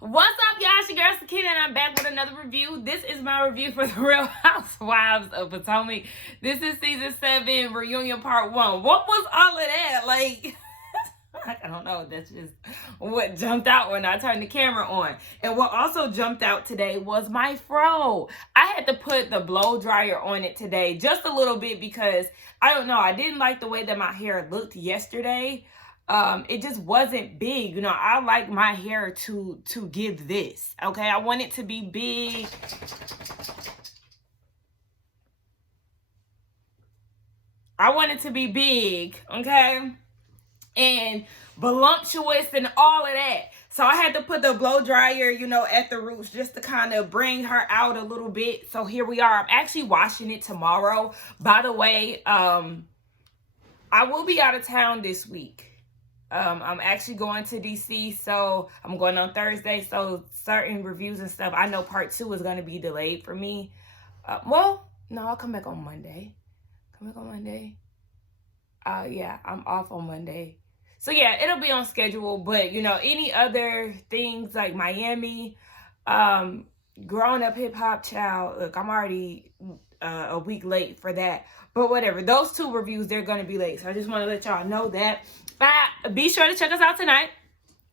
What's up, y'all? It's your girl Sakina, and I'm back with another review. This is my review for the Real Housewives of Potomac. This is season 7, reunion part 1. What was all of that? Like, I don't know. That's just what jumped out when I turned the camera on. And what also jumped out today was my fro. I had to put the blow dryer on it today just a little bit because, I don't know, I didn't like the way that my hair looked yesterday. It just wasn't big. You know, I like my hair to give this. Okay, I want it to be big. I want it to be big, okay? And voluptuous and all of that. So I had to put the blow dryer, you know, at the roots just to kind of bring her out a little bit. So here we are. I'm actually washing it tomorrow. By the way, I will be out of town this week. I'm actually going to DC, so I'm going on Thursday. So certain reviews and stuff, I know part 2 is going to be delayed for me. Well, no, I'll come back on Monday. Yeah, I'm off on Monday. So yeah, it'll be on schedule. But, you know, any other things like Miami, growing up hip hop child, look, I'm already a week late for that. But whatever, those 2 reviews, they're going to be late. So I just want to let y'all know that. But be sure to check us out tonight.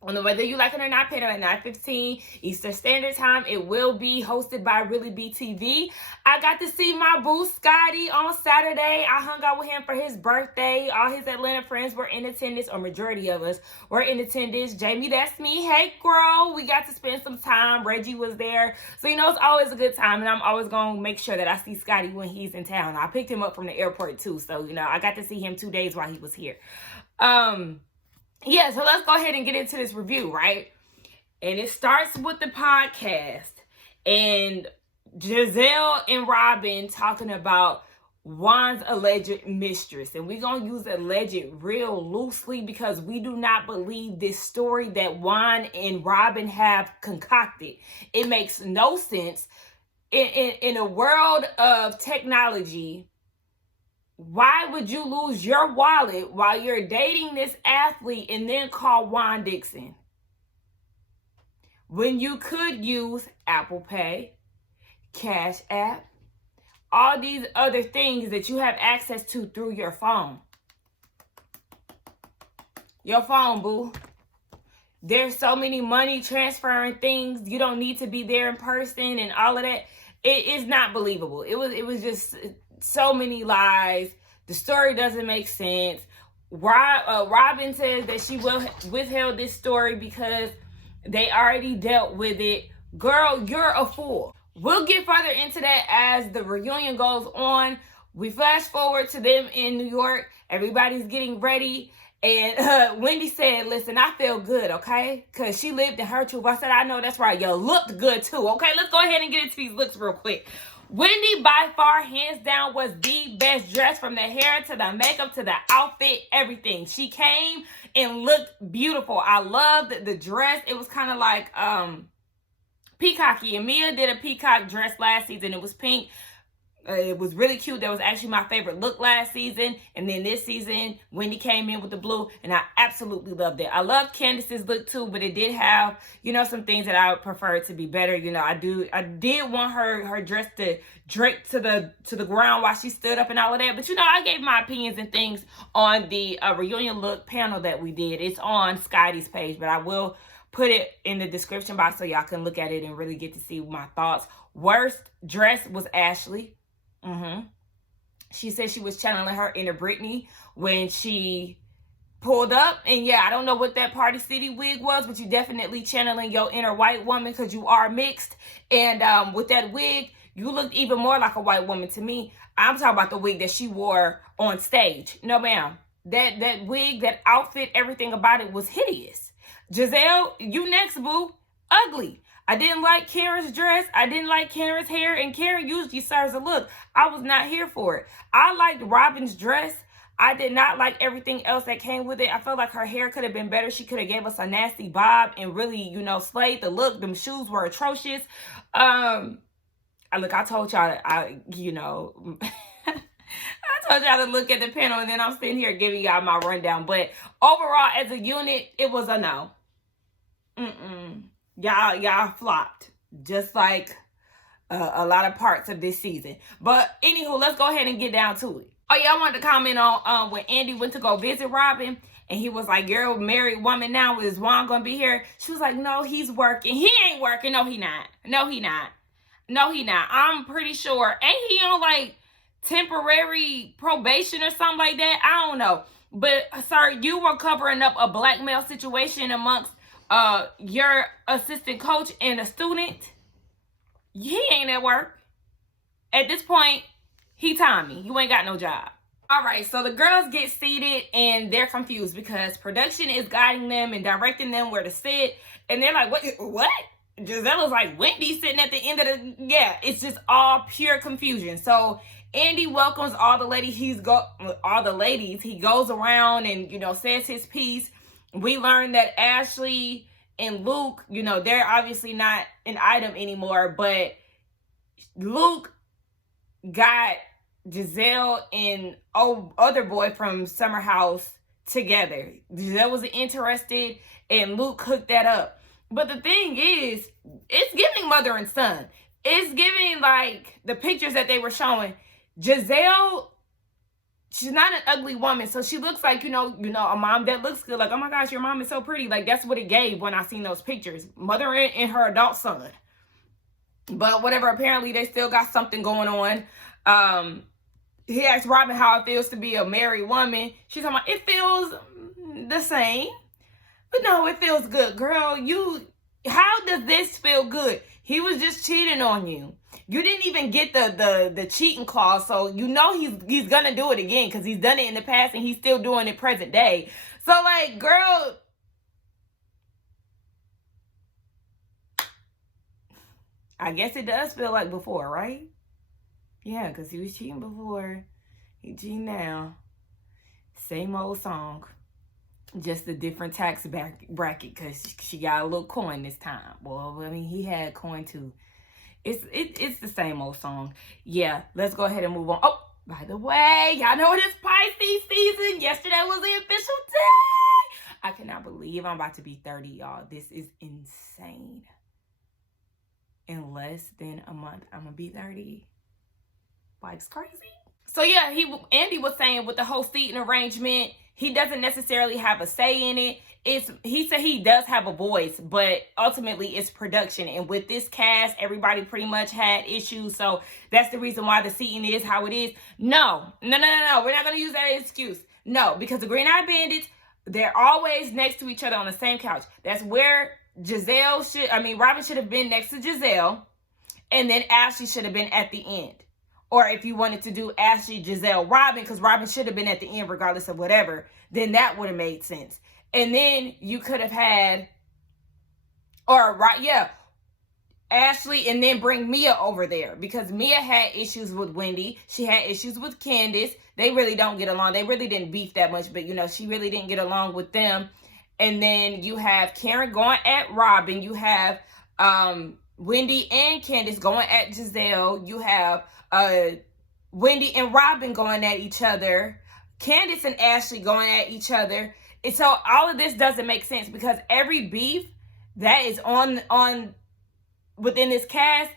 On the Whether You Like It or Not panel at 9:15 Eastern Standard Time. It will be hosted by Really BTV. I got to see my boo Scotty on Saturday. I hung out with him for his birthday. All his Atlanta friends were in attendance, or majority of us were in attendance. Jamie, that's me. Hey, girl. We got to spend some time. Reggie was there. So, you know, it's always a good time, and I'm always going to make sure that I see Scotty when he's in town. I picked him up from the airport, too. So, you know, I got to see him 2 days while he was here. Yeah, so let's go ahead and get into this review, right? And it starts with the podcast and Giselle and Robin talking about Juan's alleged mistress. And we're going to use alleged real loosely because we do not believe this story that Juan and Robin have concocted. It makes no sense. In a world of technology, why would you lose your wallet while you're dating this athlete and then call Juan Dixon? When you could use Apple Pay, Cash App, all these other things that you have access to through your phone. Your phone, boo. There's so many money transferring things. You don't need to be there in person and all of that. It is not believable. It was just so many lies. The story doesn't make sense. Robin says that she withheld this story because they already dealt with it. Girl, you're a fool. We'll get further into that as the reunion goes on. We flash forward to them in New York. Everybody's getting ready. And Wendy said, listen, I feel good, okay? Because she lived in her truth. I said, I know that's right. You looked good too, okay? Let's go ahead and get into these looks real quick. Wendy, by far, hands down, was the best dressed, from the hair to the makeup to the outfit, everything. She came and looked beautiful. I loved the dress. It was kind of like peacocky. And Mia did a peacock dress last season. It was pink. It was really cute. That was actually my favorite look last season. And then this season, Wendy came in with the blue, and I absolutely loved it. I loved Candace's look too, but it did have, you know, some things that I would prefer to be better. You know, I did want her dress to drape to the ground while she stood up and all of that. But, you know, I gave my opinions and things on the reunion look panel that we did. It's on Scotty's page, but I will put it in the description box so y'all can look at it and really get to see my thoughts. Worst dress was Ashley. She said she was channeling her inner Britney when she pulled up. And yeah, I don't know what that Party City wig was, but you definitely channeling your inner white woman because you are mixed. And with that wig, you looked even more like a white woman to me. I'm talking about the wig that she wore on stage. No, ma'am. That wig, that outfit, everything about it was hideous. Giselle, you next, boo. Ugly. I didn't like Karen's dress. I didn't like Karen's hair. And Karen usually serves a look. I was not here for it. I liked Robin's dress. I did not like everything else that came with it. I felt like her hair could have been better. She could have gave us a nasty bob and really, you know, slayed the look. Them shoes were atrocious. Look, I told y'all that you know, I told y'all to look at the panel, and then I'm sitting here giving y'all my rundown. But overall, as a unit, it was a no. Y'all flopped. Just like a lot of parts of this season. But anywho, let's go ahead and get down to it. Oh yeah, I wanted to comment on when Andy went to go visit Robin, and he was like, "You're a married woman now. Is Juan gonna be here?" She was like, "No, he's working." He ain't working. No, he not. No, he not. No, he not. I'm pretty sure. Ain't he on like temporary probation or something like that? I don't know. But sir, you were covering up a blackmail situation amongst your assistant coach and a student. He ain't at work. At this point, he Tommy. You ain't got no job. All right, so the girls get seated and they're confused because production is guiding them and directing them where to sit. And they're like, what? Giselle's like, Wendy sitting at the end of the... Yeah, it's just all pure confusion. So Andy welcomes all the ladies. He goes around and, says his piece. We learn that Ashley and Luke, they're obviously not an item anymore, but Luke got Giselle and other boy from Summer House together. Giselle was interested and Luke hooked that up. But the thing is, it's giving mother and son. It's giving like the pictures that they were showing. Giselle, she's not an ugly woman, so she looks like, a mom that looks good. Like, oh my gosh, your mom is so pretty. Like, that's what it gave when I seen those pictures. Mother and her adult son. But whatever, apparently they still got something going on. He asked Robin how it feels to be a married woman. She's talking about, it feels the same. But no, it feels good. Girl, how does this feel good? He was just cheating on you. You didn't even get the cheating clause, so he's gonna do it again because he's done it in the past and he's still doing it present day. So like, girl, I guess it does feel like before, right? Yeah, because he was cheating before. He cheating now. Same old song. Just a different tax bracket because she got a little coin this time. Well, I mean, he had coin too. It's the same old song. Yeah, let's go ahead and move on. Oh, by the way, y'all know it's Pisces season. Yesterday was the official day. I cannot believe I'm about to be 30, y'all. This is insane. In less than a month, I'm going to be 30. Life's crazy. So yeah, Andy was saying with the whole seating arrangement, he doesn't necessarily have a say in it. He said he does have a voice, but ultimately it's production. And with this cast, everybody pretty much had issues. So that's the reason why the seating is how it is. No. We're not going to use that as an excuse. No, because the Green Eyed Bandits, they're always next to each other on the same couch. That's where Robin should have been next to Giselle. And then Ashley should have been at the end. Or if you wanted to do Ashley, Giselle, Robin, because Robin should have been at the end regardless of whatever, then that would have made sense. And then you could have had, Ashley, and then bring Mia over there. Because Mia had issues with Wendy. She had issues with Candace. They really don't get along. They really didn't beef that much, but, she really didn't get along with them. And then you have Karen going at Robin. You have Wendy and Candace going at Giselle. You have Wendy and Robin going at each other. Candace and Ashley going at each other. And so all of this doesn't make sense because every beef that is on within this cast,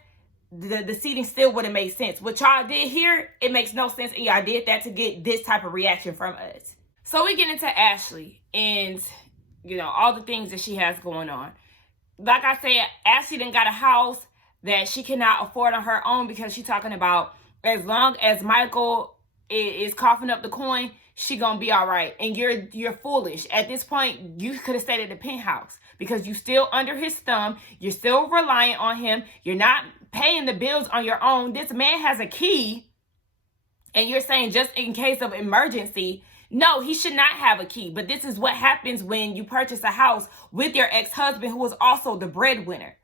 the seating still would have made sense. What y'all did here, it makes no sense, and y'all did that to get this type of reaction from us. So we get into Ashley and all the things that she has going on. Like I said, Ashley done got a house that she cannot afford on her own because she's talking about as long as Michael is coughing up the coin, she gonna be all right. And you're foolish. At this point, you could have stayed at the penthouse because you still under his thumb. You're still reliant on him. You're not paying the bills on your own. This man has a key, and you're saying just in case of emergency. No, he should not have a key. But this is what happens when you purchase a house with your ex-husband, who is also the breadwinner.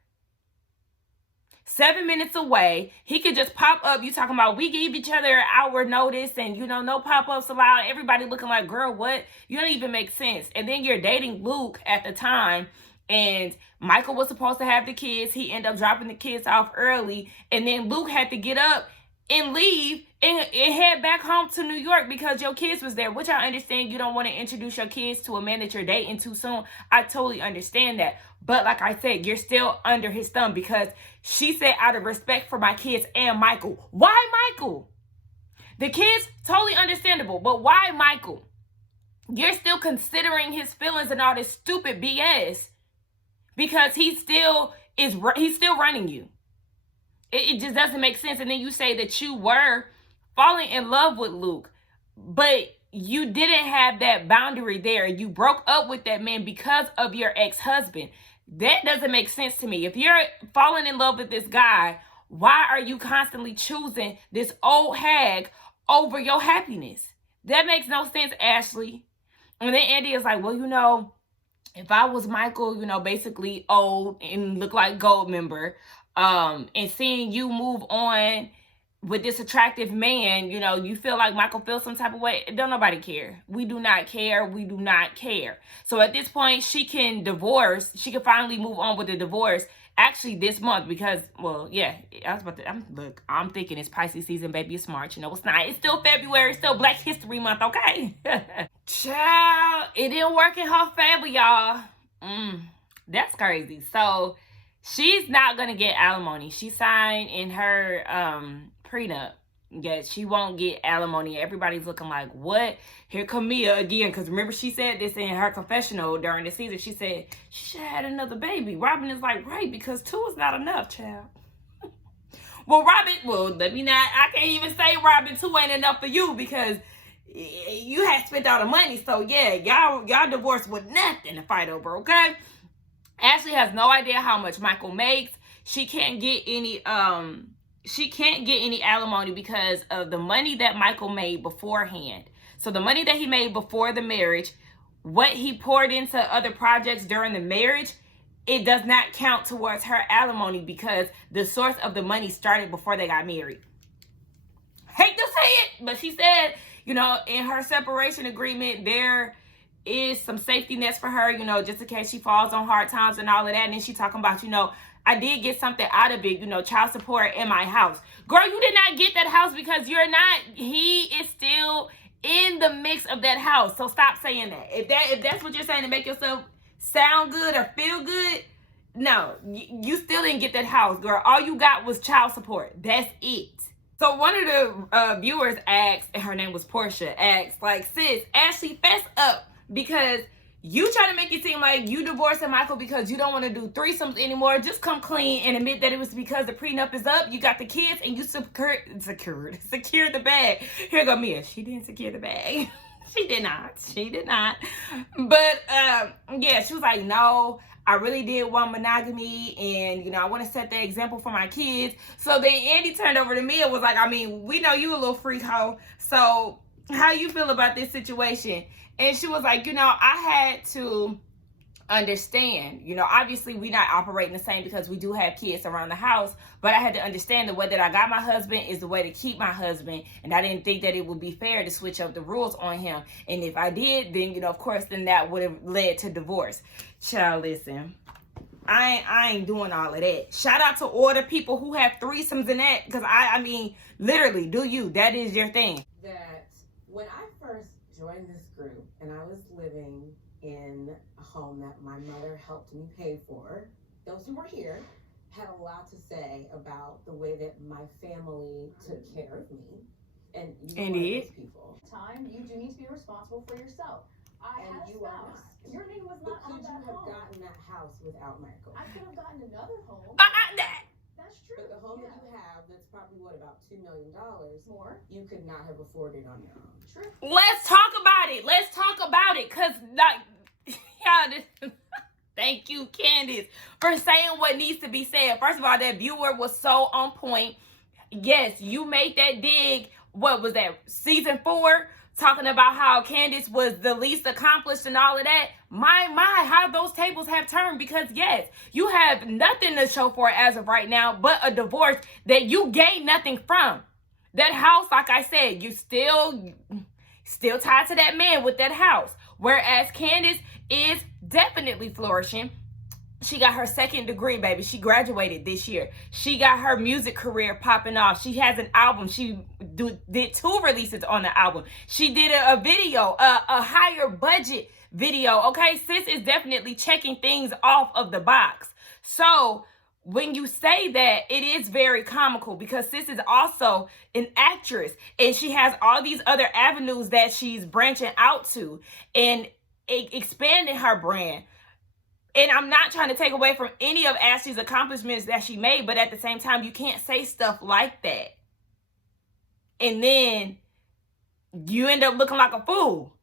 7 minutes away, he could just pop up. You talking about we gave each other an hour notice and, no pop-ups allowed. Everybody looking like, girl, what? You don't even make sense. And then you're dating Luke at the time, and Michael was supposed to have the kids. He ended up dropping the kids off early. And then Luke had to get up and leave and head back home to New York because your kids was there, which I understand you don't want to introduce your kids to a man that you're dating too soon. I totally understand that. But like I said, you're still under his thumb because she said out of respect for my kids and Michael. Why Michael? The kids, totally understandable, but why Michael? You're still considering his feelings and all this stupid BS because he's still running you. It just doesn't make sense. And then you say that you were falling in love with Luke, but you didn't have that boundary there. You broke up with that man because of your ex-husband. That doesn't make sense to me. If you're falling in love with this guy, why are you constantly choosing this old hag over your happiness? That makes no sense, Ashley. And then Andy is like, well, you know, if I was Michael, you know, basically old and look like gold member, and seeing you move on with this attractive man, you know, you feel like Michael feels some type of way. Don't nobody care. We do not care. We do not care. So at this point, she can divorce. She can finally move on with the divorce. Actually, this month because, well, yeah, I was about to, I'm thinking it's Pisces season, baby. It's March. You know, it's not. It's still February. It's still Black History Month, okay? Child, it didn't work in her favor, y'all. That's crazy. So she's not going to get alimony. She signed in her prenup. Yet she won't get alimony. Everybody's looking like, what? Here come Mia again. Because remember, she said this in her confessional during the season. She said she should have had another baby. Robin is like, right, because 2 is not enough, child. I can't even say Robin 2 ain't enough for you because you had spent all the money. So yeah, y'all divorced with nothing to fight over, okay? Ashley has no idea how much Michael makes. She can't get any alimony because of the money that Michael made beforehand. So the money that he made before the marriage, what he poured into other projects during the marriage, it does not count towards her alimony because the source of the money started before they got married. Hate to say it, but she said, you know, in her separation agreement, there is some safety nets for her, you know, just in case she falls on hard times and all of that. And then she talking about, you know, I did get something out of it, you know, child support in my house. Girl, you did not get that house because he is still in the mix of that house. So stop saying that. If that's what you're saying to make yourself sound good or feel good, no, you still didn't get that house, girl. All you got was child support. That's it. So one of the viewers asked, and her name was Portia, asked, like, sis, Ashley, fess up because you trying to make it seem like you divorcing Michael because you don't want to do threesomes anymore. Just come clean and admit that it was because the prenup is up. You got the kids and you secured the bag. Here go Mia. She didn't secure the bag. She did not. But yeah, she was like, no, I really did want monogamy, and you know, I want to set the example for my kids. So then Andy turned over to Mia and was like, I mean, we know you a little freak hoe. So how you feel about this situation? And she was like, you know, I had to understand, you know, obviously we not operating the same because we do have kids around the house, but I had to understand the way that I got my husband is the way to keep my husband. And I didn't think that it would be fair to switch up the rules on him. And if I did, then, you know, of course, then that would have led to divorce. Child, listen, I ain't doing all of that. Shout out to all the people who have threesomes and that, because I mean, literally, do you. That is your thing. That when I first joined this group and I was living in a home that my mother helped me pay for, those who were here had a lot to say about the way that my family took care of me. And you were one of those people. You do need to be responsible for yourself. I had a spouse. Your name was not on that home. Could you have gotten that house without Michael? I could have gotten another home. That's true. But the home that you have, that's probably what, about $2 million more? You could not have afforded on your own. True. Let's talk about it. Cause like, y'all, thank you, Candace, for saying what needs to be said. First of all, that viewer was so on point. Yes, you made that dig. What was that? Season 4, talking about how Candace was the least accomplished and all of that. My, how those tables have turned, because yes, you have nothing to show for it as of right now, but a divorce that you gained nothing from. That house, like I said, you still tied to that man with that house. Whereas Candace is definitely flourishing. She got her second degree, baby. She graduated this year. She got her music career popping off. She has an album. She did 2 releases on the album. She did a video, a higher budget video. Okay, sis is definitely checking things off of the box. So when you say that, it is very comical because sis is also an actress and she has all these other avenues that she's branching out to and expanding her brand. And I'm not trying to take away from any of Ashley's accomplishments that she made, but at the same time, you can't say stuff like that. And then you end up looking like a fool.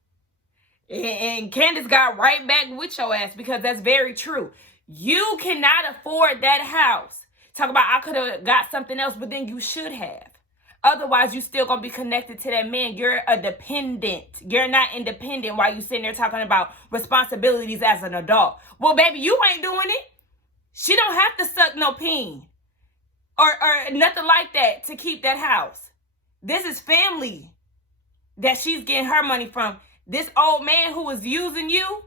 And Candace got right back with your ass because that's very true. You cannot afford that house. Talk about I could have got something else, but then you should have. Otherwise, you still gonna be connected to that man. You're a dependent. You're not independent while you sitting there talking about responsibilities as an adult. Well, baby, you ain't doing it. She don't have to suck no peen or nothing like that to keep that house. This is family that she's getting her money from. This old man who was using you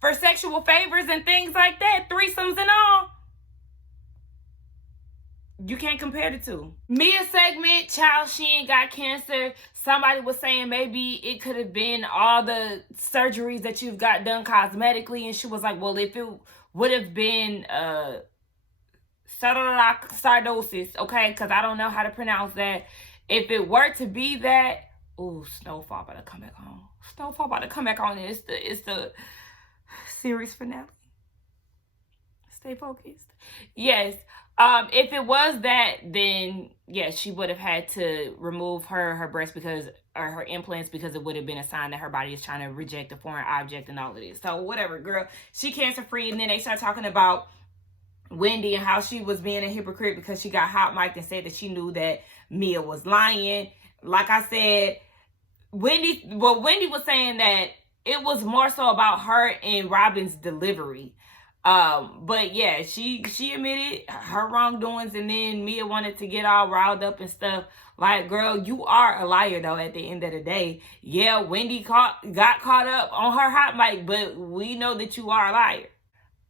for sexual favors and things like that, threesomes and all. You can't compare the two. Mia segment, child, she ain't got cancer. Somebody was saying maybe it could have been all the surgeries that you've got done cosmetically. And she was like, well, if it would have been sardosis, okay, because I don't know how to pronounce that. If it were to be that, ooh, Snowfall about to come back on. Snowfall about to come back on. It's the series finale. Stay focused. Yes. If it was that, then yes, she would have had to remove her breast because, or her implants, because it would have been a sign that her body is trying to reject a foreign object and all of this. So whatever, girl, she cancer free. And then they start talking about Wendy and how she was being a hypocrite because she got hot mic'd and said that she knew that Mia was lying. Like I said, Wendy was saying that it was more so about her and Robin's delivery. But yeah, she admitted her wrongdoings, and then Mia wanted to get all riled up and stuff. Like, girl, you are a liar though at the end of the day. Yeah, Wendy got caught up on her hot mic, but we know that you are a liar.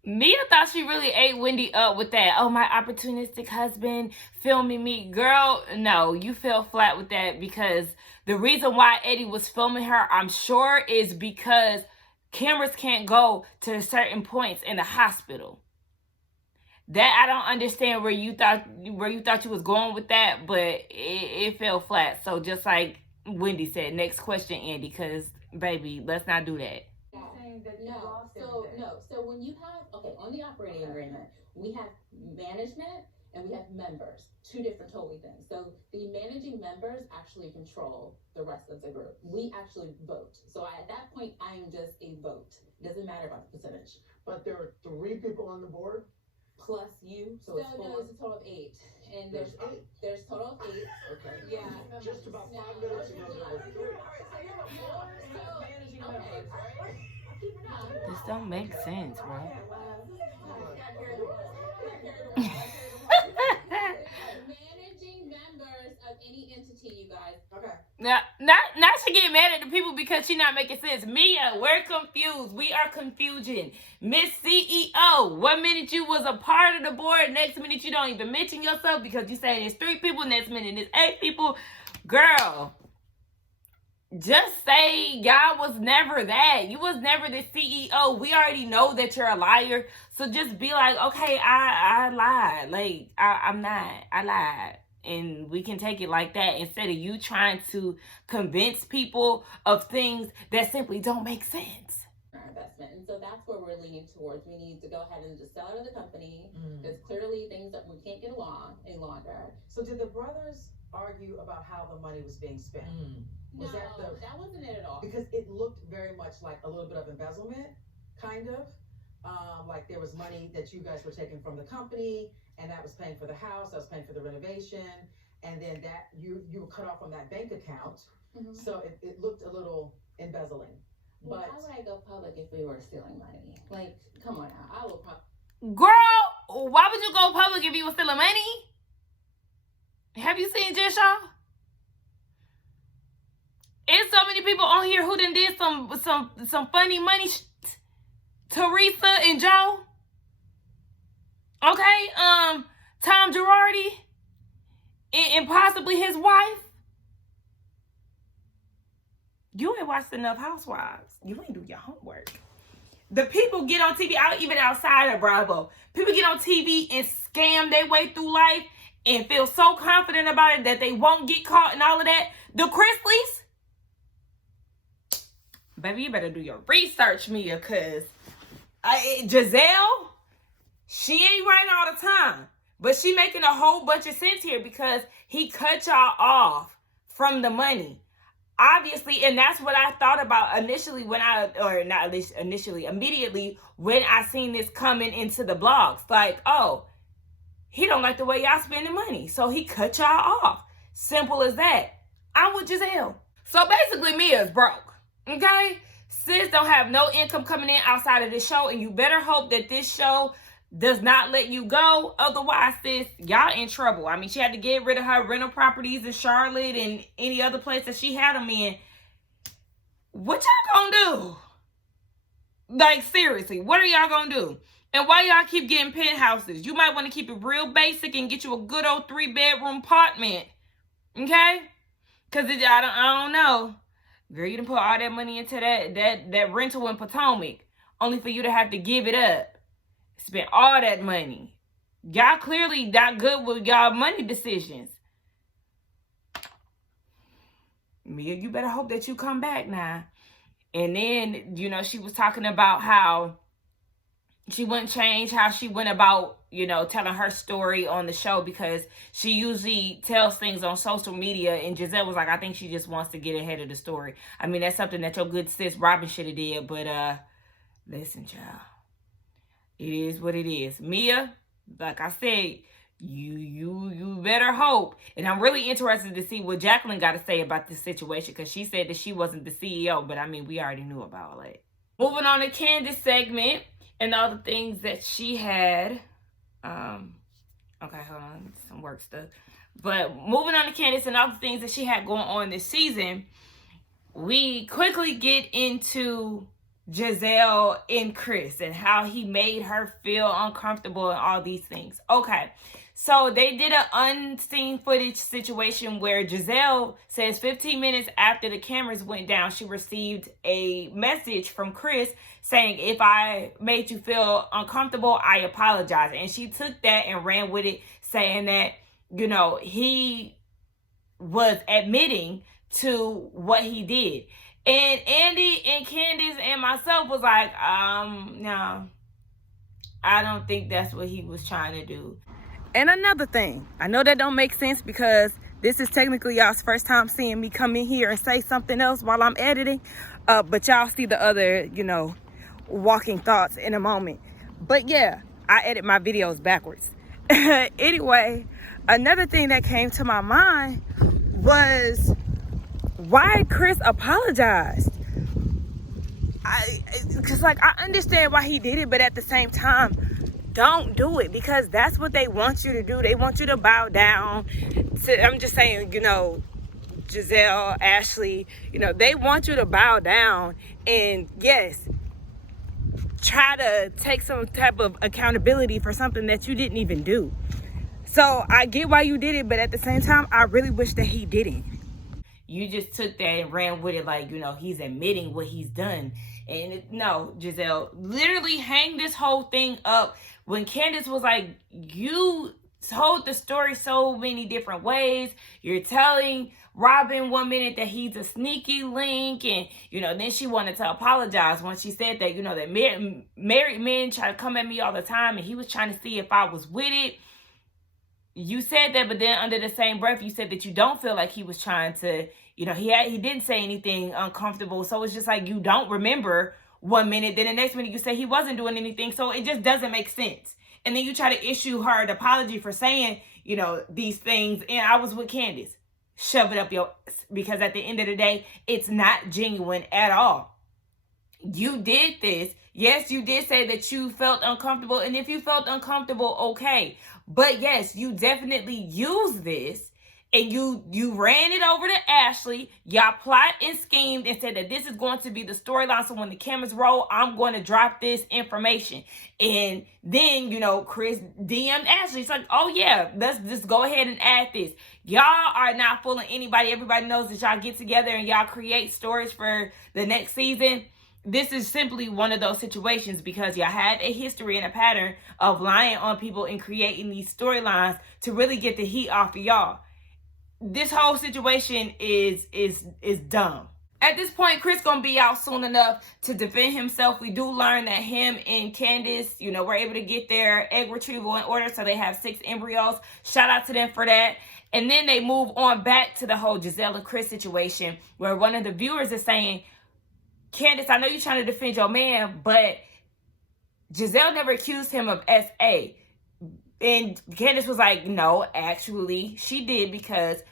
Mia thought she really ate Wendy up with that, oh, my opportunistic husband filming me. Girl, no, you fell flat with that, because the reason why Eddie was filming her, I'm sure, is because cameras can't go to certain points in the hospital. That I don't understand where you thought you was going with that, but it fell flat. So just like Wendy said, next question, Andy, because baby, let's not do that. So when you have, on the operating agreement, we have management and we have members, 2 different totally things. So the managing members actually control the rest of the group. We actually vote. So at that point, I am just a vote. It doesn't matter about the percentage. But there are 3 people on the board? Plus you, so it's 4. No, it's a total of 8. And there's 8? There's total of 8. Okay. Yeah. Just about 5 minutes ago, there were 3. This don't make sense, bro. Managing members of any entity, you guys. Okay. Now she get mad at the people because she not making sense. Mia, we're confused. We are confusion. Miss CEO, 1 minute you was a part of the board, next minute you don't even mention yourself because you say there's 3 people, next minute there's 8 people. Girl, just say y'all was never that. You was never the CEO. We already know that you're a liar. So just be like, okay, I lied. Like, I'm not. I lied. And we can take it like that instead of you trying to convince people of things that simply don't make sense. Our investment. And so that's where we're leaning towards. We need to go ahead and just sell out of the company. There's clearly things that we can't get along any longer. So did the brothers argue about how the money was being spent? No, that wasn't it at all. Because it looked very much like a little bit of embezzlement, kind of. Like there was money that you guys were taking from the company, and that was paying for the house, that was paying for the renovation, and then that you were cut off from that bank account. So it looked a little embezzling. Well, how would I go public if we were stealing money? Like, come on now. I will probably... Girl, why would you go public if you were stealing money? Have you seen Just Y'all? It's so many people on here who done did some funny money. Teresa and Joe, Okay, Tom Girardi and possibly his wife. You ain't watched enough Housewives. You ain't do your homework. The people get on TV, even outside of Bravo. People get on TV and scam their way through life and feel so confident about it that they won't get caught and all of that. The Chrisleys, baby, you better do your research, Mia, because Giselle, she ain't right all the time. But she making a whole bunch of sense here because he cut y'all off from the money. Obviously, and that's what I thought about initially immediately when I seen this coming into the blogs. Like, oh, he don't like the way y'all spending money, so he cut y'all off. Simple as that. I'm with Giselle. So basically, Mia's broke, okay? Sis don't have no income coming in outside of this show, and you better hope that this show does not let you go. Otherwise, sis, y'all in trouble. I mean, she had to get rid of her rental properties in Charlotte and any other place that she had them in. What y'all gonna do? Like, seriously, what are y'all gonna do? And why y'all keep getting penthouses? You might want to keep it real basic and get you a good old 3-bedroom apartment. Okay? Because I don't know. Girl, you done put all that money into that rental in Potomac only for you to have to give it up. Spent all that money. Y'all clearly not good with y'all money decisions. Mia, you better hope that you come back now. And then, you know, she was talking about how she wouldn't change how she went about, you know, telling her story on the show because she usually tells things on social media. And Giselle was like, I think she just wants to get ahead of the story. I mean, that's something that your good sis Robin should have did. But listen, child. It is what it is. Mia, like I said, you better hope. And I'm really interested to see what Jacqueline got to say about this situation because she said that she wasn't the CEO, but I mean, we already knew about all that. Moving on to Candace segment and all the things that she had. Okay, hold on, some work stuff. But moving on to Candace and all the things that she had going on this season, we quickly get into Giselle and Chris and how he made her feel uncomfortable and all these things. Okay, so they did an unseen footage situation where Giselle says 15 minutes after the cameras went down, she received a message from Chris saying, if I made you feel uncomfortable, I apologize. And she took that and ran with it, saying that, you know, he was admitting to what he did. And Andy and Candace and myself was like, no, I don't think that's what he was trying to do. And another thing, I know that don't make sense because this is technically y'all's first time seeing me come in here and say something else while I'm editing. But y'all see the other, you know, walking thoughts in a moment. But yeah, I edit my videos backwards. Anyway, another thing that came to my mind was why Chris apologized. Because like I understand why he did it, but at the same time, don't do it because that's what they want you to do. They want you to bow down to, I'm just saying, you know, Giselle, Ashley, you know, they want you to bow down and yes, try to take some type of accountability for something that you didn't even do. So I get why you did it, but at the same time, I really wish that he didn't. You just took that and ran with it like, you know, he's admitting what he's done. And no, Giselle, literally hang this whole thing up when Candace was like, you told the story so many different ways. You're telling Robin 1 minute that he's a sneaky link. And, you know, then she wanted to apologize when she said that, you know, that married men try to come at me all the time. And he was trying to see if I was with it. You said that, but then under the same breath, you said that you don't feel like he was trying to, you know, he didn't say anything uncomfortable. So it's just like you don't remember 1 minute. Then the next minute you say he wasn't doing anything. So it just doesn't make sense. And then you try to issue her an apology for saying, you know, these things. And I was with Candace. Shove it up your, because at the end of the day, it's not genuine at all. You did this. Yes, you did say that you felt uncomfortable. And if you felt uncomfortable, okay. But yes, you definitely use this and you ran it over to Ashley. Y'all plot and schemed and said that this is going to be the storyline. So when the cameras roll, I'm going to drop this information. And then, Chris DM'd Ashley. It's like, oh yeah, let's just go ahead and add this. Y'all are not fooling anybody. Everybody knows that y'all get together and y'all create stories for the next season. This is simply one of those situations because y'all had a history and a pattern of lying on people and creating these storylines to really get the heat off of y'all. This whole situation is dumb. At this point, Chris gonna be out soon enough to defend himself. We do learn that him and Candace, were able to get their egg retrieval in order, so they have 6 embryos. Shout out to them for that. And then they move on back to the whole Giselle and Chris situation, where one of the viewers is saying, Candace, I know you're trying to defend your man, but Giselle never accused him of SA. And Candace was like, no, actually, she did, because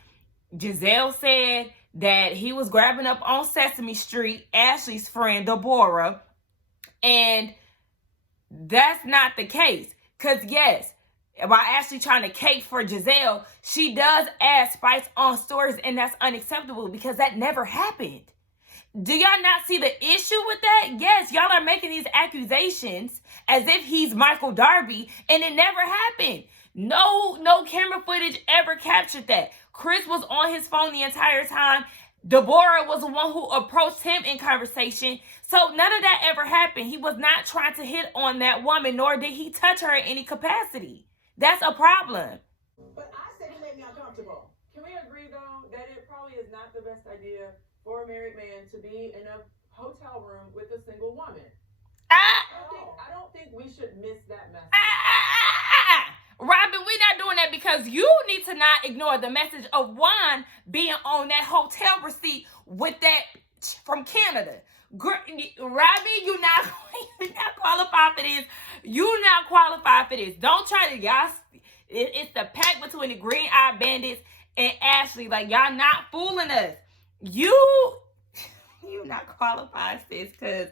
Giselle said that he was grabbing up on Sesame Street Ashley's friend, Deborah. And that's not the case. Because, yes, while Ashley trying to cake for Giselle, she does add spice on stories, and that's unacceptable because that never happened. Do y'all not see the issue with that? Yes, y'all are making these accusations as if he's Michael Darby, and it never happened. No camera footage ever captured that. Chris was on his phone the entire time. Deborah was the one who approached him in conversation. So none of that ever happened. He was not trying to hit on that woman, nor did he touch her in any capacity. That's a problem. But I said he made me uncomfortable. Can we agree, though, that it probably is not the best idea for a married man to be in a hotel room with a single woman? I don't think we should miss that message. Robin, we're not doing that because you need to not ignore the message of Juan being on that hotel receipt with that from Canada. Robin, you're not qualified for this. You're not qualified for this. Don't try to, y'all. It's the pact between the green-eyed bandits and Ashley. Like, y'all not fooling us. You not qualified, sis, because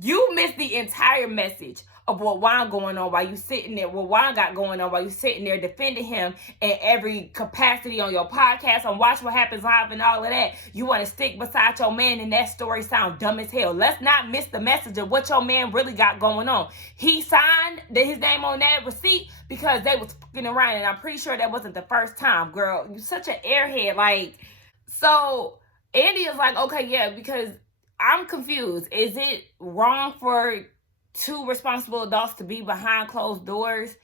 you missed the entire message of what Juan going on while you sitting there, what Juan got going on while you sitting there defending him in every capacity on your podcast, on Watch What Happens Live and all of that. You want to stick beside your man and that story sound dumb as hell. Let's not miss the message of what your man really got going on. He signed his name on that receipt because they was fucking around, and I'm pretty sure that wasn't the first time, girl. You such an airhead. Like, so Andy is like, okay, yeah, because I'm confused. Is it wrong for 2 responsible adults to be behind closed doors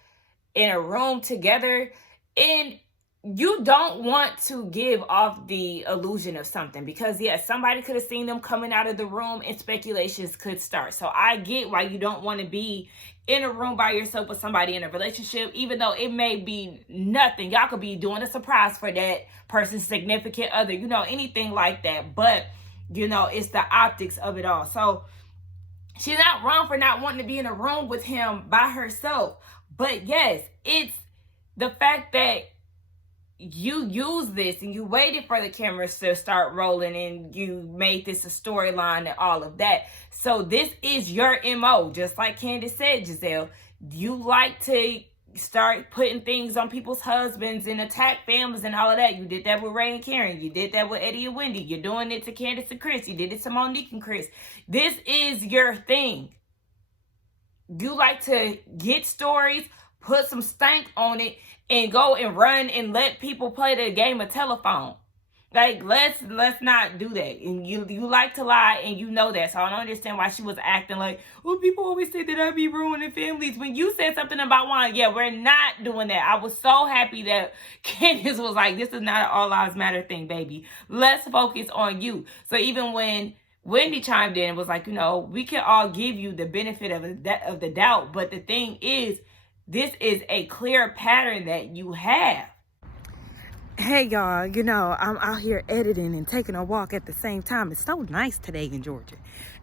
in a room together? And you don't want to give off the illusion of something because, yes, somebody could have seen them coming out of the room and speculations could start. So I get why you don't want to be in a room by yourself with somebody in a relationship, even though it may be nothing. Y'all could be doing a surprise for that person's significant other, anything like that. But, it's the optics of it all. So she's not wrong for not wanting to be in a room with him by herself. But yes, it's the fact that you use this and you waited for the cameras to start rolling and you made this a storyline and all of that. So this is your MO. Just like Candace said, Giselle, you like to start putting things on people's husbands and attack families and all of that. You did that with Ray and Karen. You did that with Eddie and Wendy. You're doing it to Candace and Chris. You did it to Monique and Chris. This is your thing. You like to get stories, put some stank on it, and go and run and let people play the game of telephone. Like, let's not do that. And you like to lie, and you know that. So I don't understand why she was acting like, well, people always say that I be ruining families. When you said something about Juan, yeah, we're not doing that. I was so happy that Candace was like, this is not an all lives matter thing, baby. Let's focus on you. So even when Wendy chimed in and was like, we can all give you the benefit of the doubt. But the thing is, this is a clear pattern that you have. Hey, y'all, I'm out here editing and taking a walk at the same time. It's so nice today in Georgia.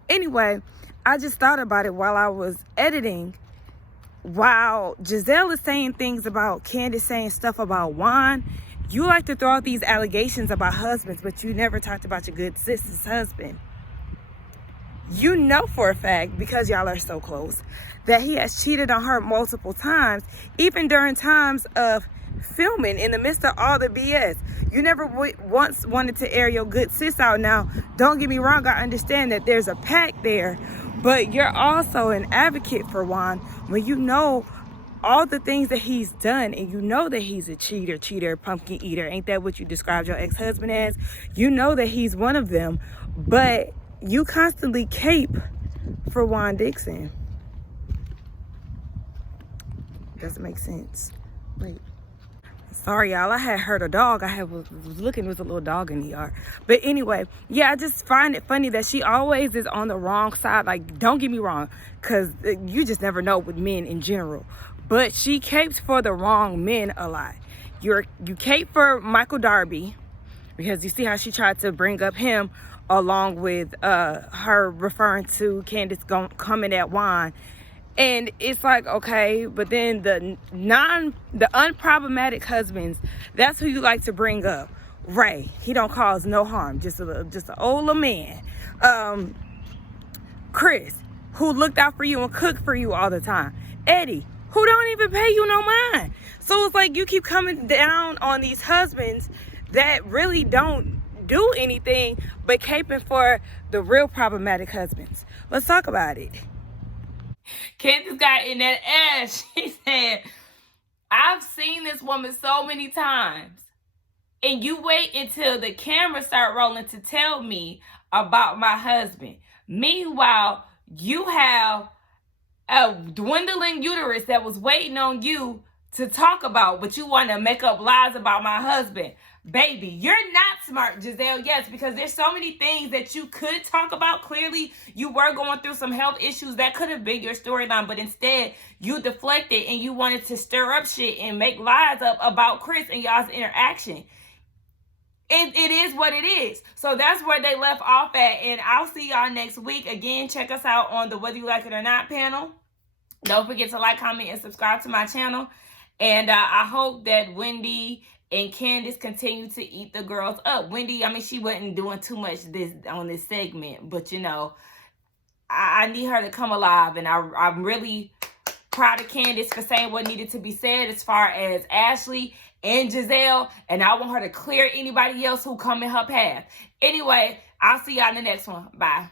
Anyway, I just thought about it while I was editing. While Giselle is saying things about Candace saying stuff about Juan, you like to throw out these allegations about husbands, but you never talked about your good sister's husband. You know for a fact, because y'all are so close, that he has cheated on her multiple times, even during times of filming in the midst of all the BS. You never once wanted to air your good sis out. Now, don't get me wrong, I understand that there's a pact there, but you're also an advocate for Juan when you know all the things that he's done, and you know that he's a cheater, pumpkin eater. Ain't that what you described your ex-husband as? You know that he's one of them, but you constantly cape for Juan Dixon. Doesn't make sense. Wait. Sorry, y'all. I had heard a dog. was looking, there was a little dog in the yard. But anyway, yeah, I just find it funny that she always is on the wrong side. Like, don't get me wrong, because you just never know with men in general. But she capes for the wrong men a lot. You cape for Michael Darby, because you see how she tried to bring up him along with her referring to Candace coming at Juan. And it's like, okay, but then the unproblematic husbands, that's who you like to bring up. Ray, he don't cause no harm, just an older man. Chris, who looked out for you and cooked for you all the time. Eddie, who don't even pay you no mind. So it's like you keep coming down on these husbands that really don't do anything but caping for the real problematic husbands. Let's talk about it. Candace got in that ass. She said, I've seen this woman so many times. And you wait until the camera start rolling to tell me about my husband. Meanwhile, you have a dwindling uterus that was waiting on you to talk about, but you want to make up lies about my husband. Baby, you're not smart, Giselle. Yes, because there's so many things that you could talk about. Clearly, you were going through some health issues. That could have been your storyline, but instead, you deflected and you wanted to stir up shit and make lies up about Chris and y'all's interaction. It is what it is. So that's where they left off at, and I'll see y'all next week. Again, check us out on the Whether You Like It or Not panel. Don't forget to like, comment, and subscribe to my channel. And I hope that Wendy and Candace continue to eat the girls up. Wendy, I mean, she wasn't doing too much on this segment, but you know, I need her to come alive, and I'm really proud of Candace for saying what needed to be said as far as Ashley and Giselle, and I want her to clear anybody else who come in her path. Anyway, I'll see y'all in the next one. Bye.